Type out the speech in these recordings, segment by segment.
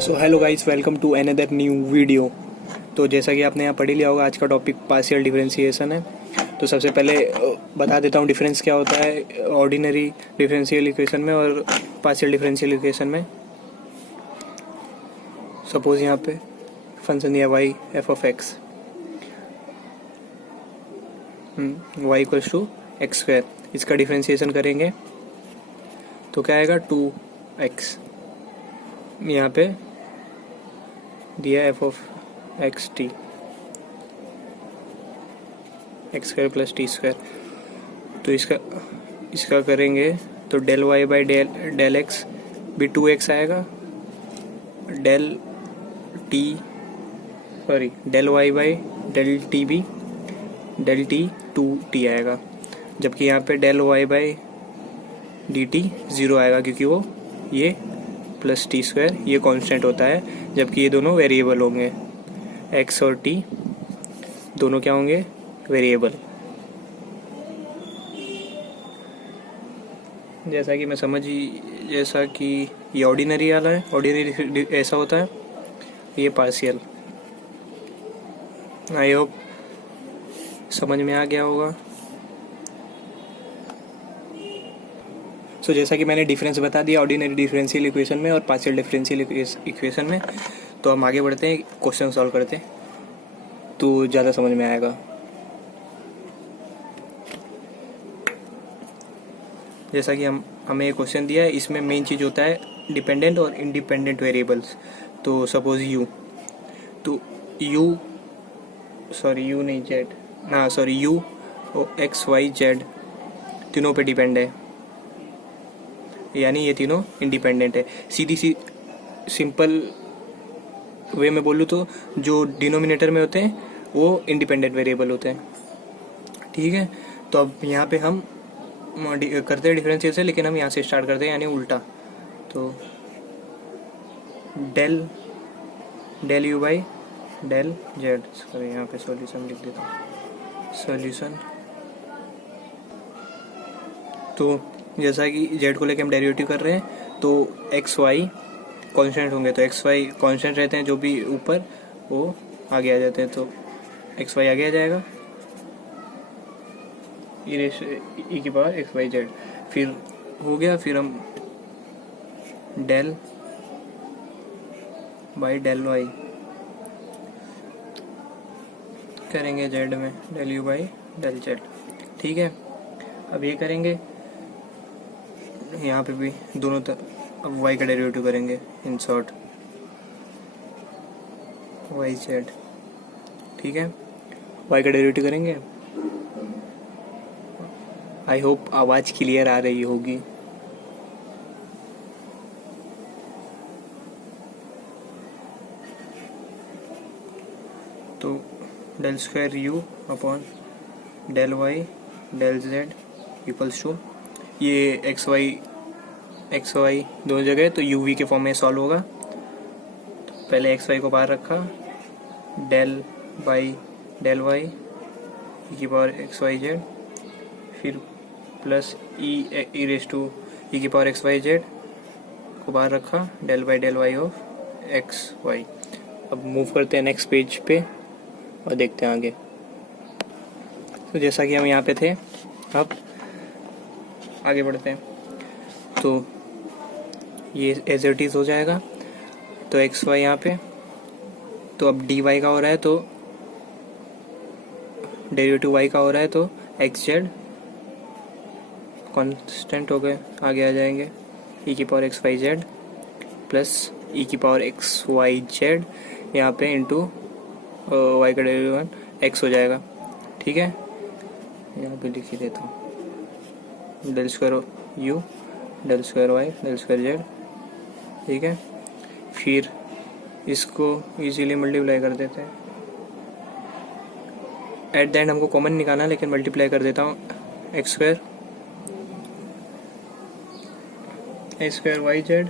So hello guys, welcome to another new video. तो जैसा कि आपने यहाँ पढ़ ही लिया होगा, आज का टॉपिक पार्शियल डिफरेंशिएशन है। तो सबसे पहले बता देता हूँ डिफरेंस क्या होता है ऑर्डिनरी डिफरेंशियल इक्वेशन में और पार्शियल डिफरेंशियल इक्वेशन में। सपोज यहाँ पे फंक्शन दिया y f of x, y equals to x square. इसका डिफरेंशिएशन करेंगे तो क्या आएगा 2x। यहाँ पे दिया f of x t, x square plus t square. तो इसका करेंगे तो del y by del x भी 2x आएगा, del y by del t भी डेल टी 2t आएगा। जबकि यहाँ पे del y by D T 0 आएगा, क्योंकि वो ये प्लस टी स्क्वायर ये कांस्टेंट होता है, जबकि ये दोनों वेरिएबल होंगे। x और t दोनों क्या होंगे? वेरिएबल। जैसा कि ये ऑर्डिनरी वाला है, ऑर्डिनरी ऐसा होता है, ये पार्शियल। आई होप समझ में आ गया होगा। जैसा कि मैंने डिफरेंस बता दिया ऑर्डिनरी डिफरेंशियल इक्वेशन में और पार्शियल डिफरेंशियल इक्वेशन में, तो हम आगे बढ़ते हैं, क्वेश्चन सॉल्व करते हैं तो ज़्यादा समझ में आएगा। जैसा कि हमें एक क्वेश्चन दिया है, इसमें मेन चीज़ होता है डिपेंडेंट और इंडिपेंडेंट वेरिएबल्स। तो suppose u x y z तीनों पे डिपेंड है, यानी ये तीनों इंडिपेंडेंट है। सी सिंपल वे में बोलूँ तो जो डिनोमिनेटर में होते हैं वो इंडिपेंडेंट वेरिएबल होते हैं, ठीक है। तो अब यहाँ पे हम करते हैं डिफरेंशिएशन, लेकिन हम यहाँ से स्टार्ट करते हैं, यानी उल्टा। तो del u by del z, sorry यहाँ पे सॉल्यूशन लिख देता हूँ, सॉल्यूशन। तो जैसा कि z को लेके हम डेरिवेटिव कर रहे हैं, तो एक्स वाई कॉन्स्टेंट होंगे, तो एक्स वाई कॉन्स्टेंट रहते हैं, जो भी ऊपर वो आगे आ जाते हैं, तो एक्स वाई आगे आ जाएगा ई की पावर एक्स वाई जेड। फिर हो गया, फिर हम डेल बाई डेल वाई करेंगे जेड में, del u by del z, ठीक है। अब ये करेंगे, यहाँ पे भी दोनों अब y का डेरिवेटिव करेंगे, इन शॉर्ट वाई जेड, ठीक है। y का डेरिवेटिव करेंगे। आई होप आवाज़ क्लियर आ रही होगी। तो del square u upon del y del z equals to, ये एक्स वाई दोनों जगह, तो यू वी के फॉर्म में सॉल्व होगा। तो पहले एक्स वाई को बाहर रखा, del by del y e की पावर एक्स वाई जेड, फिर plus e raise to e की पावर एक्स वाई जेड को बाहर रखा, del by del y of x y. अब मूव करते हैं नेक्स्ट पेज पे और देखते हैं आगे। तो जैसा कि हम यहाँ पे थे, अब आगे बढ़ते हैं। तो ये एज इट इज हो जाएगा। तो एक्स वाई यहाँ पे, तो अब डी वाई का हो रहा है, तो डेरिवेटिव वाई का हो रहा है, तो एक्स जेड कॉन्स्टेंट हो गए, आगे आ जाएंगे ई की power x y z plus e की पावर एक्स वाई जेड, यहाँ पे इंटू वाई का डेरिवेटिव एक्स हो जाएगा, ठीक है। यहाँ पे लिख ही देता हूँ, del square u del square y del square z, ठीक है। फिर इसको इजीली मल्टीप्लाई कर देते हैं। एट द एंड हमको कॉमन निकालना, लेकिन मल्टीप्लाई कर देता हूँ, एक्स स्क्वायर वाई जेड,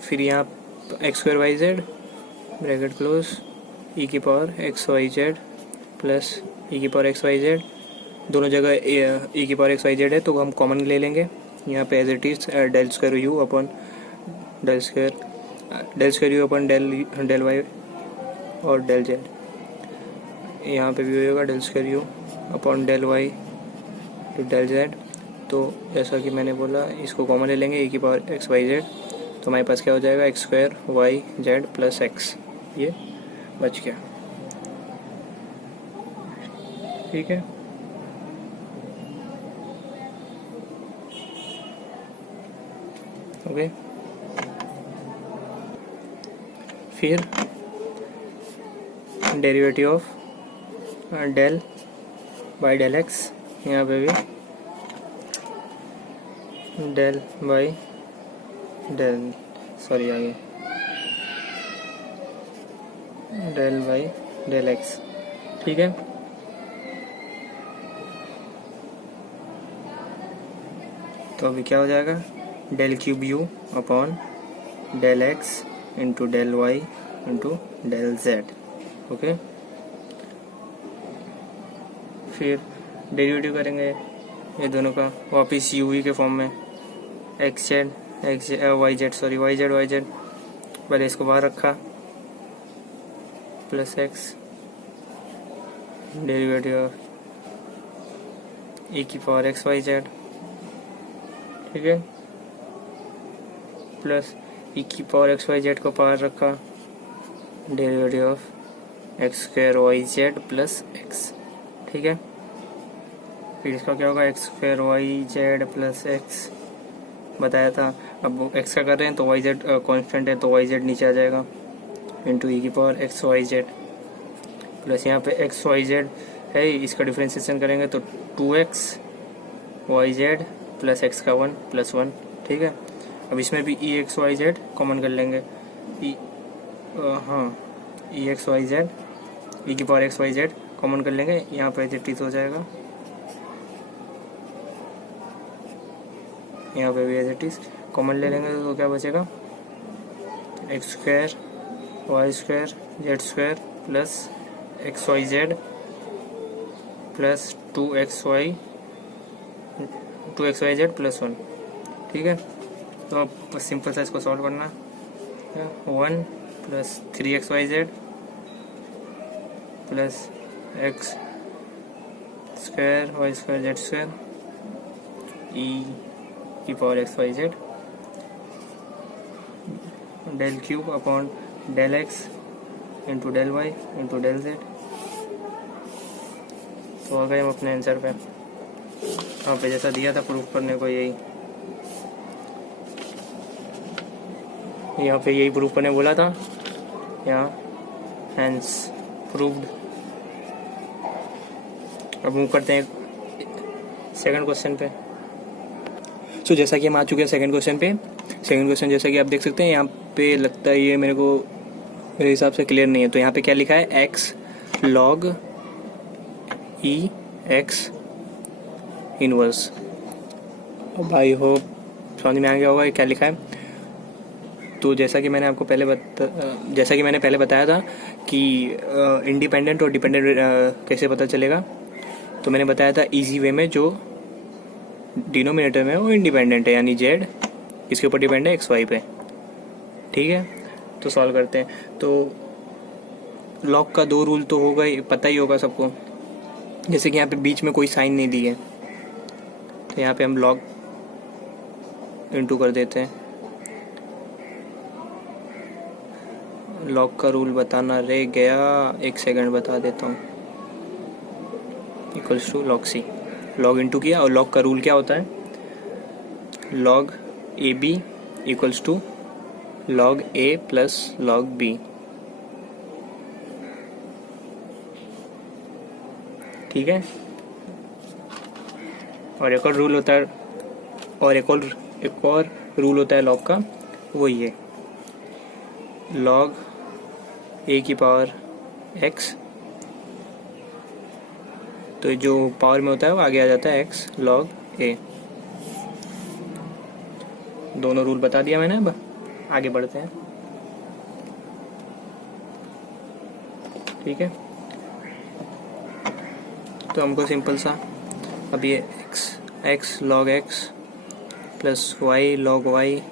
फिर यहाँ x square y z bracket close e की power x y z plus e की पावर एक्स वाई जेड, दोनों जगह ई की पावर एक्स वाई जेड है, तो हम कॉमन ले लेंगे। यहाँ पे as it is del square u upon del square del square u upon del y और डेल जेड, यहाँ पे भी होगा del square u upon del y to del z. तो जैसा कि मैंने बोला इसको कॉमन ले लेंगे, ए की पावर एक्स वाई जेड, तो हमारे पास क्या हो जाएगा x square y z plus x, ये बच गया। ठीक है, ओके। फिर derivative of del by del x, यहाँ पे भी डेल बाई डेल सॉरी आगे डेल बाई डेल एक्स। ठीक है, तो अभी क्या हो जाएगा del cube u upon del x into del y into del z. Okay, फिर डेरिवेटिव करेंगे ये दोनों का वापिस यू वी के फॉर्म में, x z Y Z Y Z पहले इसको बाहर रखा प्लस एक्स डेरिवेटिव ऑफ ए की पावर एक्स वाई जेड, ठीक है, प्लस ई की पावर एक्स वाई जेड को पावर रखा derivative of x square y z plus x. ठीक है, फिर इसका क्या होगा x square y z plus x बताया था। अब वो एक्स का कर रहे हैं तो वाई जेड कॉन्स्टेंट है तो वाई जेड नीचे आ जाएगा इंटू ई की power x y z plus यहाँ पे एक्स वाई जेड है, इसका डिफ्रेंसिएशन करेंगे तो 2x y z plus x का 1 प्लस 1। ठीक है, अब इसमें भी e x y z common कर लेंगे, e x y z e की power x y z common कर लेंगे, यहाँ पर एज हो जाएगा, यहाँ पे भी एज कॉमन ले लेंगे तो क्या बचेगा x square y square z square plus x y z plus 2x y z plus 1। ठीक है, तो अब सिंपल सा इसको सॉल्व करना है, 1 plus 3x y z plus x square y square z square e की power x y z del cube upon del x into del y into del z. तो आ गए हम अपने आंसर पे, यहाँ पे जैसा दिया था प्रूफ करने को, यही यहाँ पे यही प्रूफ करने बोला था, यहाँ हैंस प्रूव्ड। अब मूव करते हैं सेकंड क्वेश्चन पे। सो जैसा कि हम आ चुके हैं सेकंड क्वेश्चन पे। सेकंड क्वेश्चन जैसा कि आप देख सकते हैं यहाँ पे लगता है ये मेरे हिसाब से क्लियर नहीं है, तो यहाँ पे क्या लिखा है x log e x inverse. I hope समझ में आ गया होगा क्या लिखा है। तो जैसा कि मैंने पहले बताया था कि इंडिपेंडेंट और डिपेंडेंट कैसे पता चलेगा, तो मैंने बताया था इजी वे में जो डिनोमिनेटर में वो इंडिपेंडेंट है, यानी जेड इसके ऊपर डिपेंड है एक्स वाई पे। ठीक है, तो सॉल्व करते हैं। तो लॉग का 2 रूल तो होगा ही, पता ही होगा सबको। जैसे कि यहाँ पे बीच में कोई साइन नहीं दी है तो यहाँ पे हम लॉग इनटू कर देते हैं। लॉग का रूल बताना रह गया, 1 सेकंड बता देता हूँ। Equals to log c, log into किया, और लॉग का रूल क्या होता है log a b equals to log a plus log b. ठीक है, और एक और रूल होता है, और एक और रूल होता है लॉग का, वो ये लॉग ए की पावर एक्स, तो जो पावर में होता है वो आगे आ जाता है एक्स लॉग ए। दोनों रूल बता दिया मैंने, अब आगे बढ़ते हैं। ठीक है, तो हमको सिंपल सा अब ये x log x plus y log y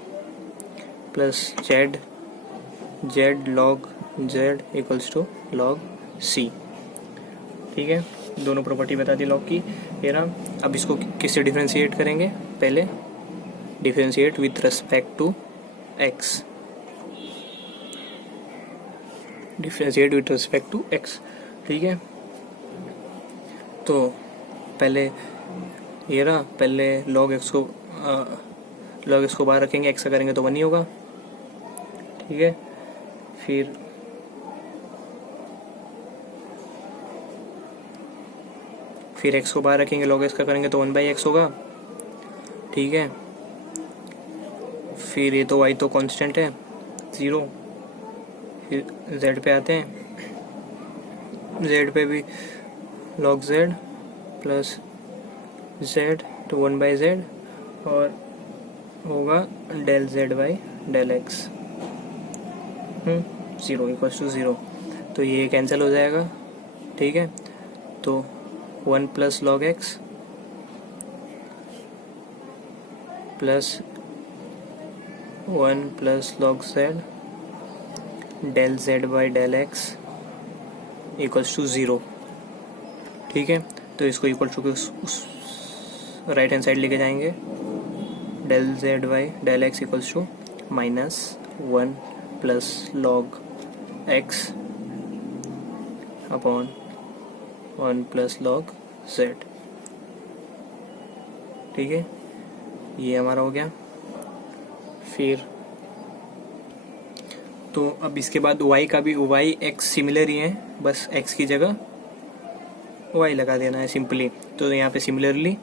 plus z z log z equals to log c. ठीक है, दोनों प्रॉपर्टी बता दी लॉग की। ये ना, अब इसको किससे डिफ्रेंशिएट करेंगे? पहले differentiate with respect to x, differentiate with respect to x. ठीक है, तो पहले ये रहा, पहले log x को बाहर रखेंगे, x का करेंगे तो 1 ही होगा। ठीक है, फिर x को बाहर रखेंगे, log x का करेंगे तो 1/x होगा। ठीक है, फिर ये तो y तो कांस्टेंट है 0। फिर z पे आते हैं, z पे भी log z प्लस z तो 1/z और होगा del z by del x 0 equals to 0। तो ये कैंसिल हो जाएगा। ठीक है, तो 1 plus log x plus 1 plus log z del z by del x equals to 0। ठीक है, तो इसको इक्वल टू उस राइट हैंड साइड लेके जाएंगे, del z by del x equals to -1 plus log x upon 1 plus log z। ठीक है, ये हमारा हो गया। फिर तो अब इसके बाद y का भी, y x सिमिलर ही है, बस x की जगह y लगा देना है सिंपली। तो यहाँ पे similarly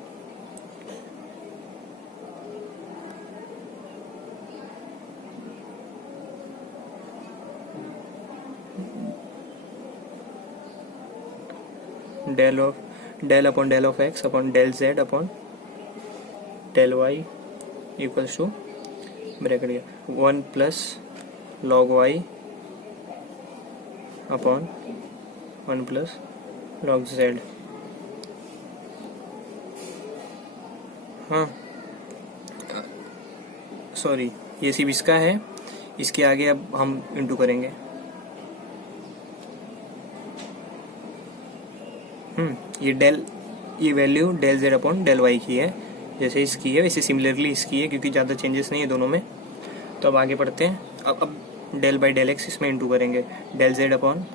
del upon del of x upon del z upon del y equals to bracket 1 plus log y upon 1 plus log z। हाँ सॉरी, ये सिर्फ इसका है, इसके आगे अब हम इंटू करेंगे। ये value del z upon del y की है, जैसे इसकी है वैसे सिमिलरली इसकी है, क्योंकि ज़्यादा चेंजेस नहीं है दोनों में। तो अब आगे बढ़ते हैं। अब डेल बाई डेल x इसमें इंटू करेंगे, del z upon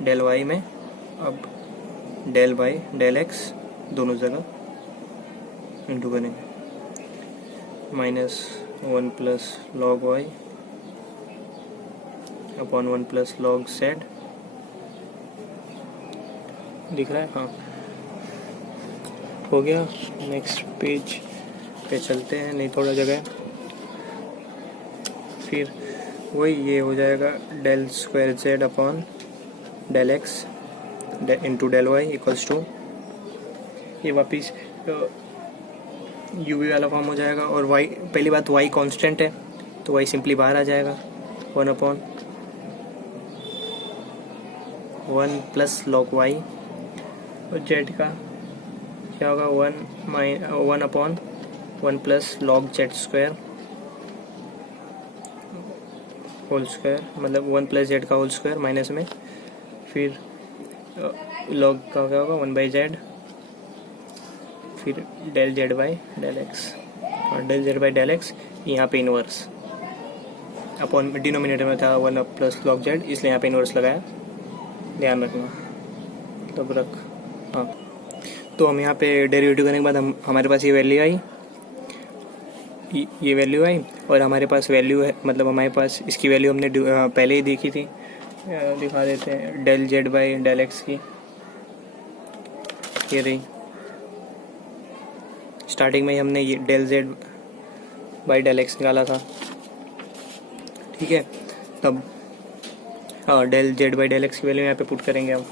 del y में अब डेल बाई डेल x दोनों जगह इंटू करेंगे, -1 plus log y upon 1 plus log z। दिख रहा है? हाँ, हो गया। नेक्स्ट पेज पे चलते हैं, नहीं थोड़ा जगह है। फिर वही ये हो जाएगा del square z upon del x into del y equals to, ये वापिस यूवी वाला फॉर्म हो जाएगा। और y, पहली बात y कांस्टेंट है तो y सिंपली बाहर आ जाएगा, 1 अपॉन 1 प्लस लॉग y, और z का क्या होगा 1 upon 1 plus log z square whole square, मतलब 1 प्लस z का होल स्क्वायर माइनस में, फिर लॉग का क्या होगा 1/z, फिर del z by del x, और del z by del x यहाँ पे इनवर्स अपॉन डिनोमिनेटर में था 1 प्लस लॉग z, इसलिए यहाँ पे इनवर्स लगाया, ध्यान रखना। तब रख, हाँ। तो हम यहाँ पे डेरिवेटिव करने के बाद हमारे पास ये वैल्यू आई, ये वैल्यू आई, और हमारे पास वैल्यू है, मतलब हमारे पास इसकी वैल्यू हमने पहले ही देखी थी। दिखा देते हैं, del z by del x की ये रही। स्टार्टिंग में ही हमने ये del z by del x निकाला था। ठीक है, तब हाँ del z by del x की वैल्यू यहाँ पे पुट करेंगे हम,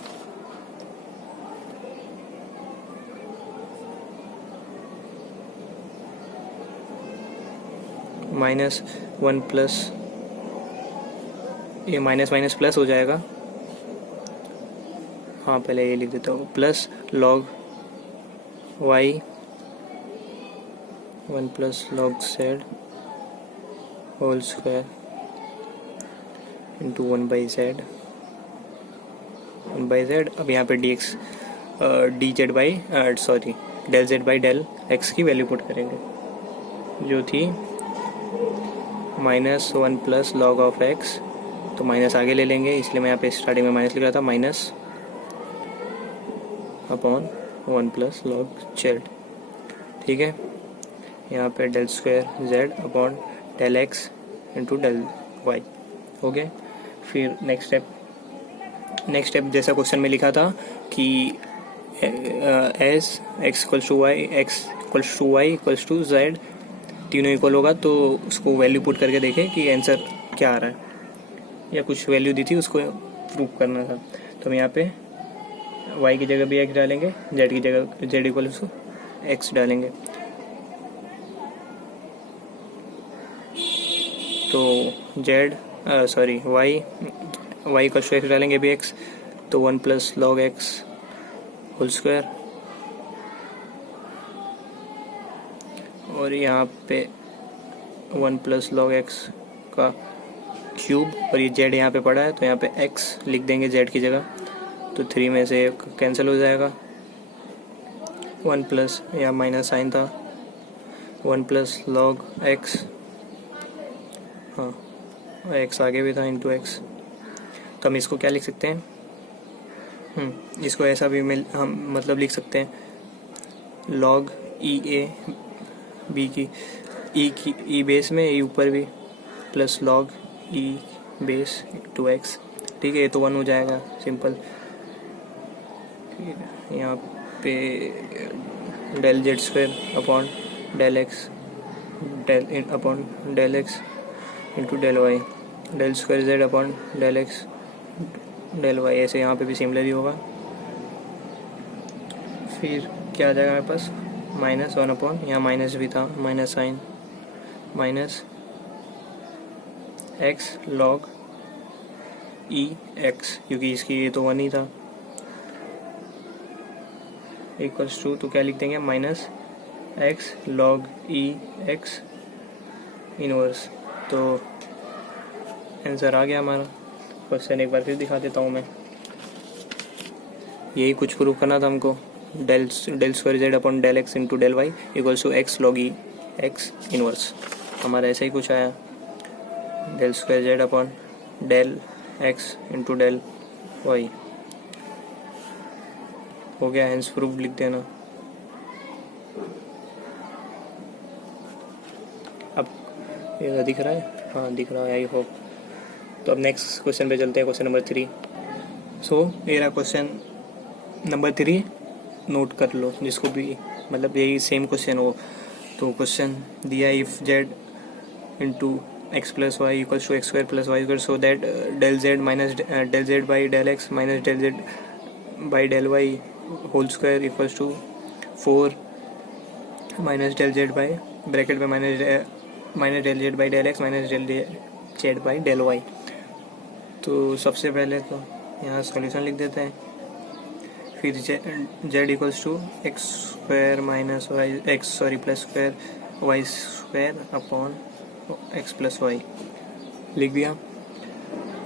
-1 प्लस, ये माइनस माइनस प्लस हो जाएगा, हाँ पहले ये लिख देता हूँ, plus log y 1 plus log z whole square into 1/z अब यहाँ पे dx d z by del z by del x की वैल्यू पुट करेंगे जो थी -1 प्लस लॉग ऑफ एक्स, तो माइनस आगे ले लेंगे इसलिए मैं यहाँ पे स्टार्टिंग में माइनस लिख रहा था, minus upon 1 plus log z. ठीक है, यहाँ पे del square z upon del x into del y हो गया। फिर नेक्स्ट स्टेप जैसा क्वेश्चन में लिखा था कि s x equals to y equals to z तीनों इक्वल होगा, तो उसको वैल्यू पुट करके देखें कि आंसर क्या आ रहा है, या कुछ वैल्यू दी थी उसको प्रूव करना था। तो हम यहाँ पे y की जगह भी x डालेंगे, z की जगह z इक्वल्स टू x डालेंगे। तो y इक्वल्स टू x डालेंगे भी x, तो 1 plus log x whole square, और यहाँ पे 1 प्लस लॉग x का क्यूब, और ये z यहाँ पे पड़ा है तो यहाँ पे x लिख देंगे z की जगह, तो 3 में से कैंसिल हो जाएगा। 1 प्लस, यहाँ माइनस साइन था, 1 प्लस लॉग x, हाँ x आगे भी था इंटू x, तो हम इसको क्या लिख सकते हैं, इसको ऐसा भी हम मतलब लिख सकते हैं लॉग ई ए बी की ई बेस में ई ऊपर भी plus log e base two x. ठीक है, ये तो 1 हो जाएगा सिंपल। यहाँ पे del z square upon del x into del y, del square z upon del x del y, ऐसे यहाँ पे भी सिमिलर ही होगा। फिर क्या आ जाएगा हमारे पास, -1 अपॉन, यहाँ माइनस भी था, minus sine, minus x log e x, क्योंकि इसकी ये तो 1 ही था, इक्वल्स टू, तो क्या लिख देंगे, minus x log e x inverse. तो आंसर आ गया हमारा। क्वेश्चन एक बार फिर दिखा देता हूँ मैं, यही कुछ प्रूव करना था हमको। Del square z upon del x into del y equals to x log e x inverse, हमारा ऐसा ही कुछ आया। Del square z upon del x into del y हो गया, हेंस प्रूफ लिख देना। अब ये दिख रहा है, हाँ दिख रहा है, आई होप। तो अब नेक्स्ट क्वेश्चन पे चलते हैं, क्वेश्चन नंबर 3। सो मेरा क्वेश्चन नंबर 3 नोट कर लो, जिसको भी मतलब यही सेम क्वेश्चन हो। तो क्वेश्चन दिया, if z into x plus y equals to x square plus y square, so that del z minus del z by del x minus del z by del y whole square equals to 4 minus del z by bracket में minus del z by del x minus del z by del y. तो सबसे पहले तो यहाँ solution लिख देते हैं, फिर z equals to x square minus y plus square y square upon x plus y लिख दिया।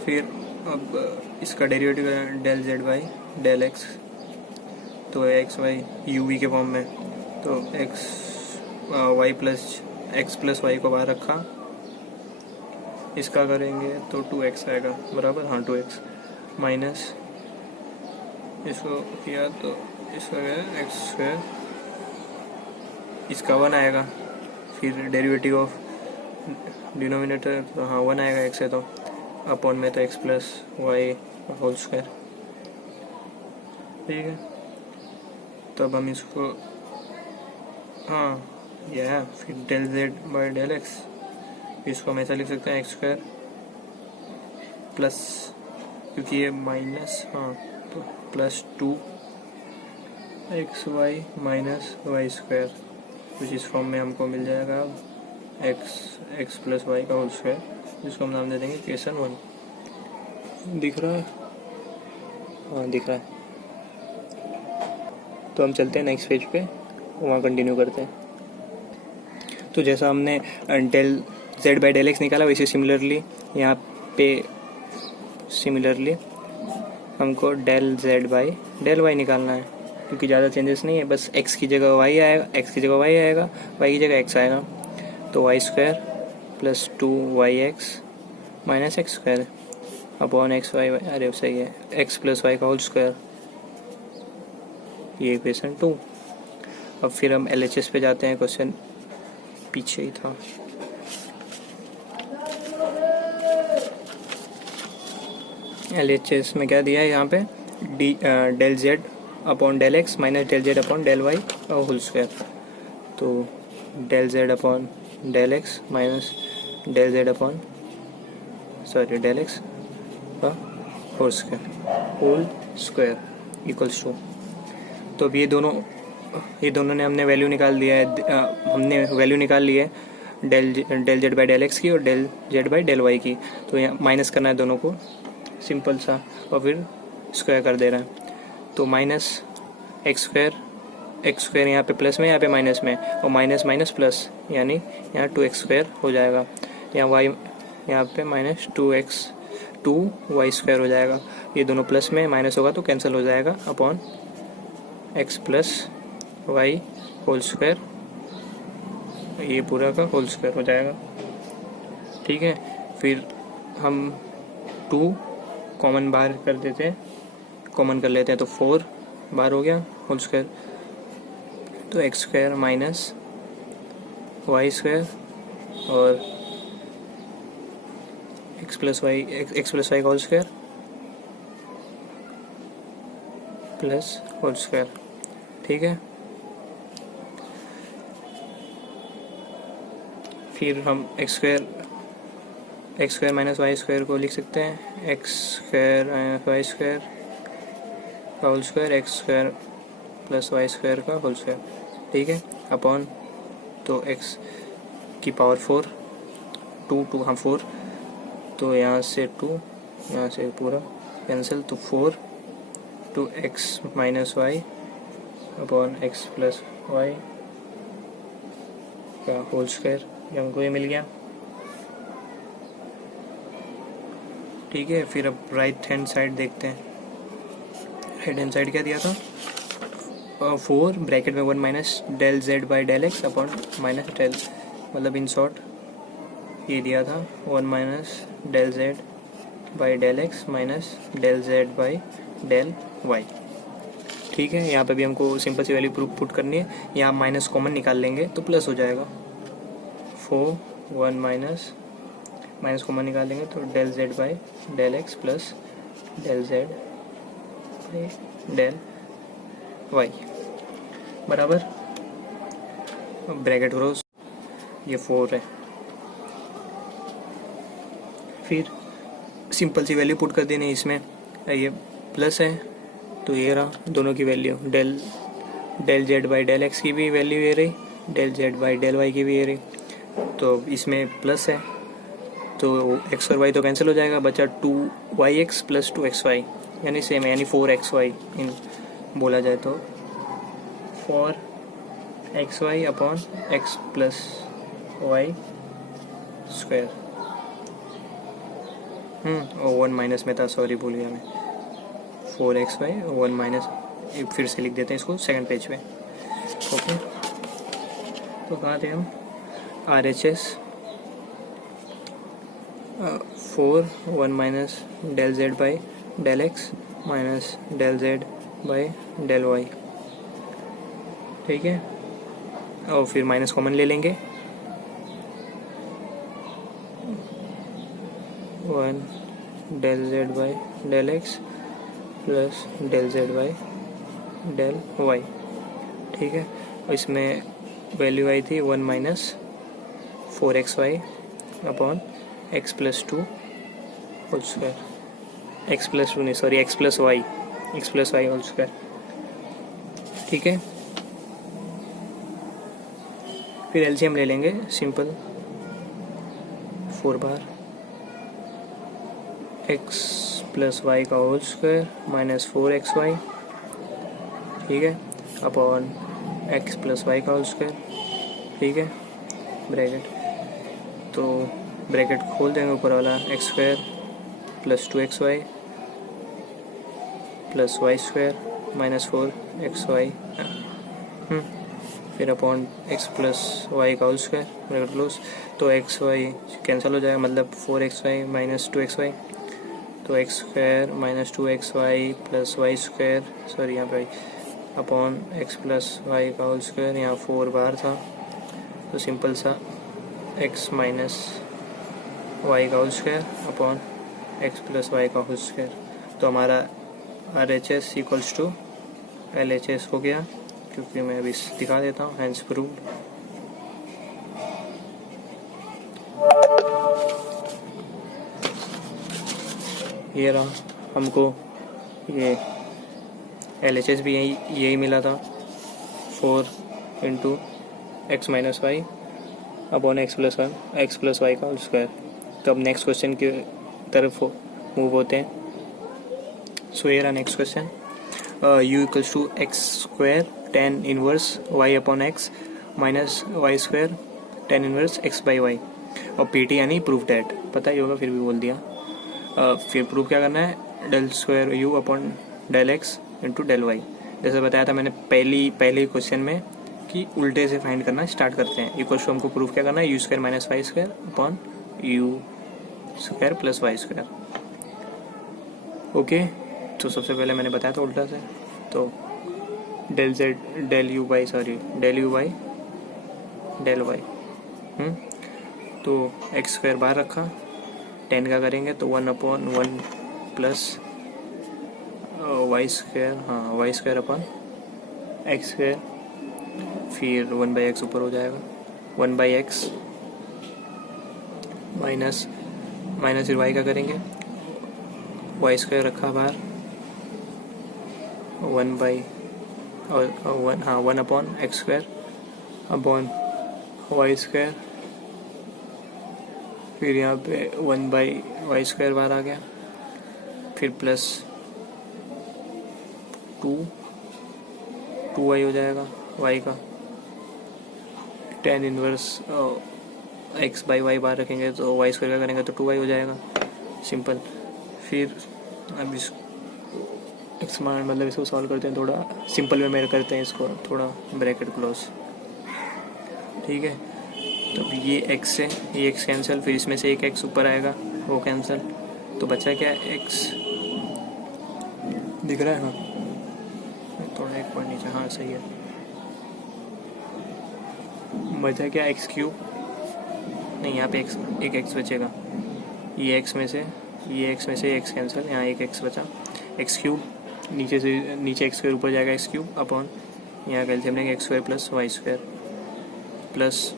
फिर अब इसका डेरिवेटिव है del z by del x, तो एक्स वाई यू वी के फॉर्म में, तो x y plus x plus y को बाहर रखा, इसका करेंगे तो 2x आएगा बराबर, हाँ 2x माइनस इसको किया तो इसका गया एक्स स्क्वायर, इसका 1 आएगा, फिर डेरिवेटिव ऑफ डिनोमिनेटर तो हाँ 1 आएगा x है, तो अपॉन में तो x plus y whole square. ठीक है, तो अब हम इसको हाँ यह फिर del z by del x, इसको हम ऐसा लिख सकते हैं एक्स स्क्वायर प्लस, क्योंकि ये माइनस, हाँ तो plus 2 x y minus y square, कुछ इस फॉर्म में हमको मिल जाएगा एक्स प्लस वाई का होल स्क्वायर, जिसको हम नाम दे देंगे इक्वेशन 1। दिख रहा है, हाँ दिख रहा है। तो हम चलते हैं नेक्स्ट पेज पे, वहाँ कंटिन्यू करते हैं। तो जैसा हमने del z by del x निकाला, वैसे सिमिलरली यहाँ पे सिमिलरली हमको del z by del y निकालना है, क्योंकि ज़्यादा चेंजेस नहीं है, बस एक्स की जगह वाई आएगा, एक्स की जगह वाई आएगा, वाई की जगह एक्स आएगा। तो y square plus 2yx minus x square upon x y, अरे सही है, एक्स प्लस वाई का होल स्क्वायर, ये इक्वेशन 2। अब फिर हम LHS पे जाते हैं, क्वेश्चन पीछे ही था। LHS में क्या दिया है यहाँ पे, del z upon del x minus del z upon del y का होल स्क्वायर। तो del z upon del x minus del z upon del x का होल स्क्वायर इक्वल्स टू। तो अब ये दोनों ने हमने वैल्यू निकाल दिया है, हमने वैल्यू निकाल ली है del z by del x की और del z by del y की। तो यहाँ माइनस करना है दोनों को, सिंपल सा, और फिर स्क्वायर कर दे रहे हैं। तो माइनस एक्स स्क्वायर यहाँ पे प्लस में, यहाँ पे माइनस में, और माइनस माइनस प्लस, यानी यहाँ 2x स्क्वायर हो जाएगा। यहाँ y यहाँ पे माइनस 2y स्क्वायर हो जाएगा। ये दोनों प्लस में, माइनस होगा तो कैंसिल हो जाएगा, upon x plus y whole square, ये पूरा का होल स्क्वायर हो जाएगा। ठीक है, फिर हम 2 कॉमन बाहर कर देते हैं, कॉमन कर लेते हैं, तो 4 बाहर हो गया होल स्क्वायर। तो x square minus y square और एक्स प्लस वाई का whole square plus whole square. ठीक है, फिर हम x square minus y square को लिख सकते हैं एक्स स्क्वायर वाई स्क्वायर का whole square, x square plus y square का होल स्क्वायर। ठीक है, अपॉन, तो एक्स की पावर 4, 2 हाँ 4, तो यहाँ से 2, यहाँ से पूरा कैंसिल, तो 4 to x minus y upon x plus y का होल स्क्वायर, ये हमको ये मिल गया। ठीक है, फिर अब राइट हैंड साइड देखते हैं। राइट हैंड साइड क्या दिया था, 4 ब्रैकेट में 1 minus del z by del x upon minus del, मतलब इन शॉर्ट ये दिया था 1 minus del z by del x minus del z by del y. ठीक है, यहाँ पे भी हमको सिंपल सी वैल्यू प्रूफ पुट करनी है, यहाँ माइनस कॉमन निकाल लेंगे तो प्लस हो जाएगा। 1 माइनस कॉमन निकालेंगे तो del z by del x plus del z by del y बराबर, ब्रैकेट क्लोज, ये 4 है। फिर सिंपल सी वैल्यू पुट कर देनी है इसमें, ये प्लस है तो ये रहा दोनों की value, del z by del x की भी वैल्यू ये रही, del z by del y की भी ये रही। तो इसमें प्लस है तो एक्स और वाई तो कैंसिल हो जाएगा, बचा 2yx प्लस 2xy, यानी सेम है, यानी 4xy इन बोला जाए तो 4xy upon x plus y square. और 1 माइनस में था, सॉरी भूल गया मैं, 4xy 1 माइनस, फिर से लिख देते हैं इसको सेकंड पेज पे। ओके, तो कहाँ थे हम, RHS 4 1 minus del z by del x minus del z by del y. ठीक है, और फिर माइनस कॉमन ले लेंगे, 1 del z by del x plus del z by del y. ठीक है, और इसमें वैल्यू आई थी 1 minus 4xy upon x plus 2 whole square, x plus 2 नहीं sorry x plus y whole square. ठीक है, फिर एलसीएम ले लेंगे सिंपल, 4 बार एक्स प्लस वाई का होल स्क्वायर माइनस 4xy, ठीक है, अपॉन एक्स प्लस वाई का होल स्क्वायर। ठीक है, ब्रैकेट, तो ब्रैकेट खोल देंगे ऊपर वाला, x square plus 2xy plus y square minus 4xy फिर अपॉन x प्लस वाई का होल स्क्वायर ब्रैकेट क्लोज। तो एक्स वाई कैंसिल हो जाएगा, मतलब 4xy माइनस 2xy, तो x square minus 2xy plus y square, sorry यहाँ पे upon x plus y का होल स्क्वायर, यहाँ 4 बाहर था तो सिंपल सा x माइनस वाई का whole square upon x plus y का होल स्क्वायर। तो हमारा RHS इक्वल्स टू LHS हो गया, क्योंकि मैं अभी दिखा देता हूँ, हैंस प्रूव्ड। ये रहा, हमको ये LHS भी यही मिला था, 4 into x minus y upon x plus y का होल स्क्वायर। तो अब नेक्स्ट क्वेश्चन की तरफ मूव होते हैं। सो ये रहा next question, u equals to x square tan inverse y upon x minus y square tan inverse x by y, और PT यानी प्रूफ डेट पता ही होगा, फिर भी बोल दिया। फिर प्रूफ क्या करना है, del square u upon del x into del y. जैसे बताया था मैंने पहले क्वेश्चन में कि उल्टे से फाइंड करना स्टार्ट करते हैं। इक्वल्स टू हमको प्रूफ क्या करना है, u square minus y square upon u square plus y square. Okay, तो सबसे पहले मैंने बताया था उल्टा से, तो del u by del y, तो एक्स स्क्वायर बाहर रखा, 10 का करेंगे तो 1 अपॉन 1 प्लस वाई स्क्वायर, हाँ y square upon x square, फिर 1 बाई एक्स ऊपर हो जाएगा, 1 बाई एक्स माइनस फिर वाई का करेंगे, वाई स्क्वायर रखा बाहर, 1 बाई और 1 upon x square upon y square, फिर यहाँ पे 1 बाई वाई स्क्वायर बाहर आ गया, फिर प्लस 2y हो जाएगा y का, tan inverse x by y बाहर रखेंगे तो वाई स्क्वायर का करेंगे तो 2y हो जाएगा, सिंपल। फिर अब इस मतलब इसको सॉल्व करते हैं, थोड़ा सिंपल वे में करते हैं इसको, थोड़ा ब्रैकेट क्लोज, ठीक है। तो ये x है, ये x कैंसिल, फिर इसमें से एक x ऊपर आएगा वो कैंसिल, तो बचा क्या x दिख रहा है, हाँ थोड़ा एक पॉइंट नीचे, हाँ सही है, बचा क्या एक्स क्यूब, नहीं यहाँ पे एक x बचेगा, ये x में से x कैंसिल, यहाँ एक x बचा, एक्स क्यूब नीचे एक्स स्क्वायर ऊपर जाएगा एक्स क्यूब अपॉन यहाँ कैल्शियम लेंगे x square plus y square plus,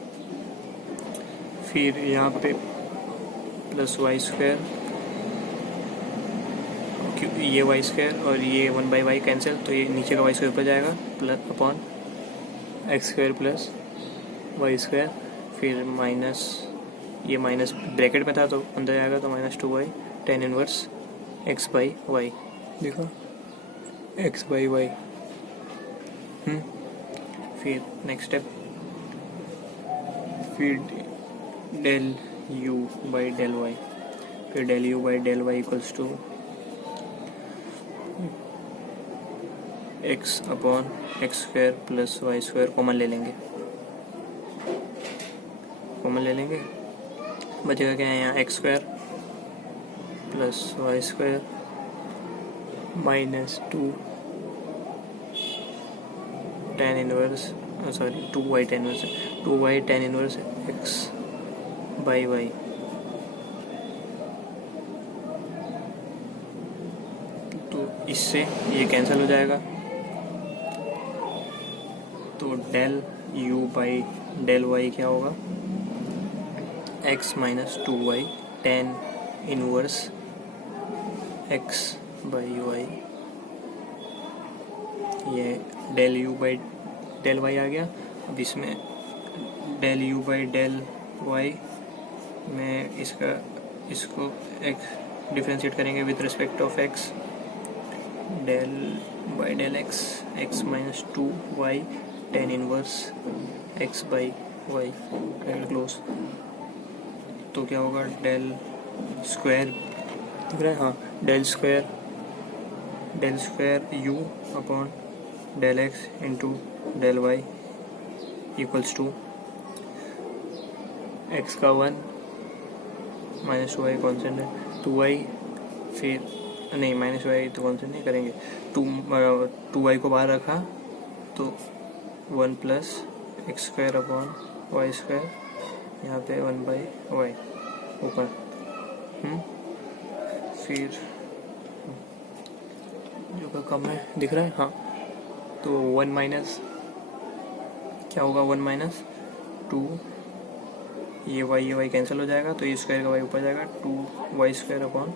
फिर यहाँ पे प्लस वाई स्क्वायर, ये वाई स्क्वायर और ये 1 बाई वाई कैंसिल, तो ये नीचे का वाई स्क्वायर ऊपर जाएगा plus upon x square plus y square, फिर माइनस, ये माइनस ब्रैकेट में था तो अंदर जाएगा तो minus 2y tan inverse x by y, देखो एक्स बाई वाई। फिर नेक्स्ट स्टेप, फिर del u by del y, फिर del u by del y equals to x upon x square plus y square, common ले लेंगे, बचेगा क्या है यहाँ x square plus y square minus 2 tan inverse, sorry 2y tan inverse x by y, तो इससे ये कैंसिल हो जाएगा, तो del u by del y क्या होगा, x minus 2y tan inverse x by y, ये del u by del y आ गया। अब इसमें del u by del y में इसको एक डिफ्रेंशिएट करेंगे with respect of x, del by del x minus 2y tan inverse x by y close, तो क्या होगा डेल स्क्वायर दिख रहा है? हाँ, del square u upon del x into del y equals to x का 1 minus 2y consent है, 2y, फिर नहीं माइनस वाई तो कॉन्सेंट नहीं करेंगे, 2y को बाहर रखा तो 1 plus x square upon y square, यहाँ पे 1/y ऊपर, फिर जो का कम है दिख रहा है? हाँ, तो 1 माइनस क्या होगा, 1 माइनस 2, ये y कैंसिल हो जाएगा, तो ये स्क्वायर का y ऊपर जाएगा, 2y square upon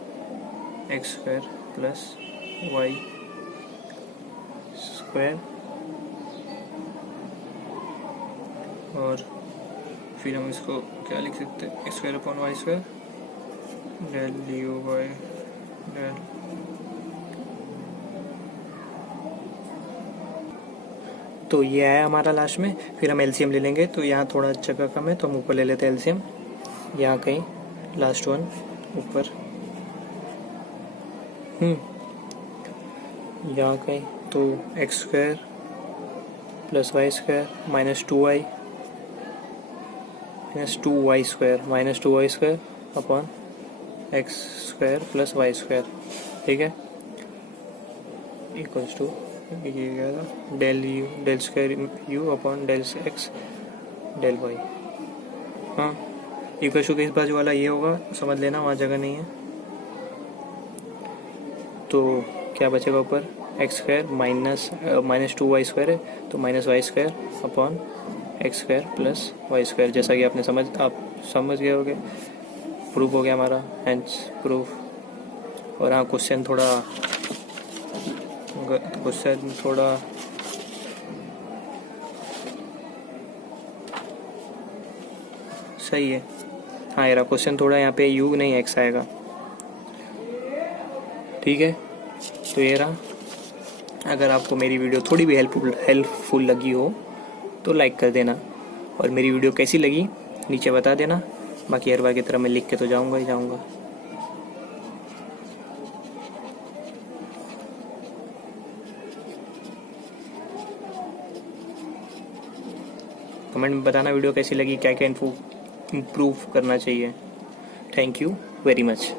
x square plus y square, और फिर हम इसको क्या लिख सकते हैं, x square upon y square del u by del, तो ये आया हमारा लास्ट में। फिर हम एलसीएम ले लेंगे, तो यहाँ थोड़ा जगह कम है तो हम ऊपर ले लेते हैं एलसीएम, यहाँ कहीं लास्ट वन ऊपर, यहाँ कहीं, तो x square plus y square minus 2y minus 2y square upon x square plus y square, ठीक है, इक्वल्स टू ये क्या था, del square u upon del x del y. हाँ, इक्वल्स टू के इस बाजू वाला ये होगा, समझ लेना वहाँ जगह नहीं है, तो क्या बचेगा ऊपर, x square minus 2y square है, तो minus y square upon x square plus y square, जैसा कि आप समझ गए होगे, प्रूफ हो गया हमारा, हेंस प्रूफ। और हाँ, क्वेश्चन थोड़ा सही है। हाँ यार, क्वेश्चन थोड़ा यहाँ पे u नहीं x आएगा, ठीक है। तो ये रहा, अगर आपको मेरी वीडियो थोड़ी भी हेल्पफुल लगी हो तो लाइक कर देना, और मेरी वीडियो कैसी लगी नीचे बता देना। बाकी हर बार की तरह मैं लिख के तो जाऊंगा ही जाऊंगा। कमेंट में बताना वीडियो कैसी लगी, क्या क्या इम्प्रूव करना चाहिए। Thank you very much.